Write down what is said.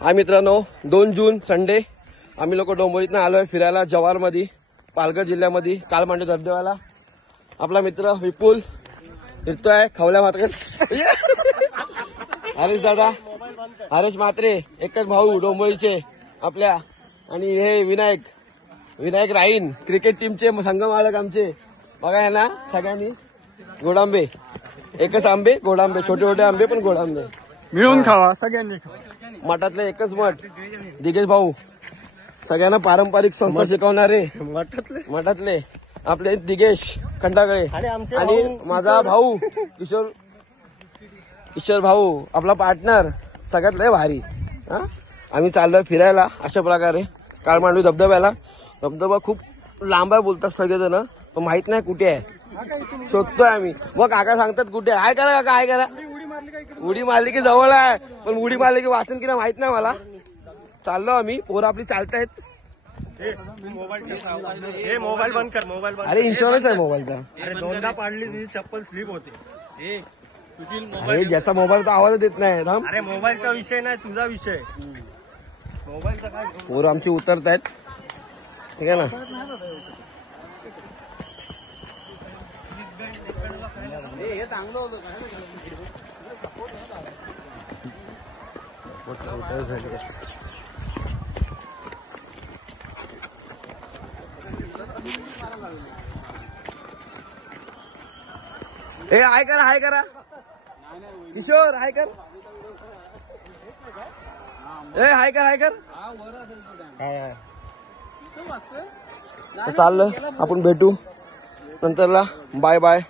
हा मित्रांनो 2 जून संडे आम्ही लोक डोंबोलीतनं आलोय फिरायला जव्हार मध्ये, पालघर जिल्ह्यामध्ये कालमांडू धबधब्याला। आपला मित्र विपुल फिरतोय खवल्या मात्र हरीश दादा, हरीश मात्रे एकच भाऊ डोंबोलीचे आपल्या, आणि हे विनायक राईन क्रिकेट टीमचे संघ मालक आमचे। बघा आहे ना सगळ्यांनी गोडांबे, एकच आंबे गोडांबे, छोटे छोटे आंबे पण गोडांबे मिळून खावा सगळ्यांनी खावा। मठातले एकच मठ दिगेश भाऊ, सगळ्यांना पारंपरिक संस्कार शिकवणारे मठातले आपले दिगेश खंडागळे, आणि माझा भाऊ किशोर भाऊ आपला पार्टनर सगळ्यात लय भारी। आम्ही चाललोय फिरायला अशा प्रकारे कालमांडू धबधब्याला। धबधबा खूप लांब आहे बोलतात सगळेजण, पण माहित नाही कुठे आहे, शोधतोय आम्ही। मग काका सांगतात कुठे आहे, करा काका आहे करा। उडी मारली की जवळ आहे, पण उडी मारली की वाचन की नाही माहित नाही मला। चाललो आम्ही, पोरं आपली चालतायत। मोबाईल बंद कर, मोबाईल बंद। अरे इन्शुरन्स आहे मोबाईलचा। अरे दोनदा पाडली तुझी चप्पल स्लिप होते। अरे ज्याचा मोबाईल तो आवाज देत नाही राम। अरे मोबाईलचा विषय नाही, तुझा विषय। मोबाईलचा काय, पोरं आमची उतरतायत, ठीक आहे ना। हे चांगलं होतं ए हाय करा किशोर, हाय कर ए हाय कर चाललं आपण भेटू नंतरला, बाय बाय।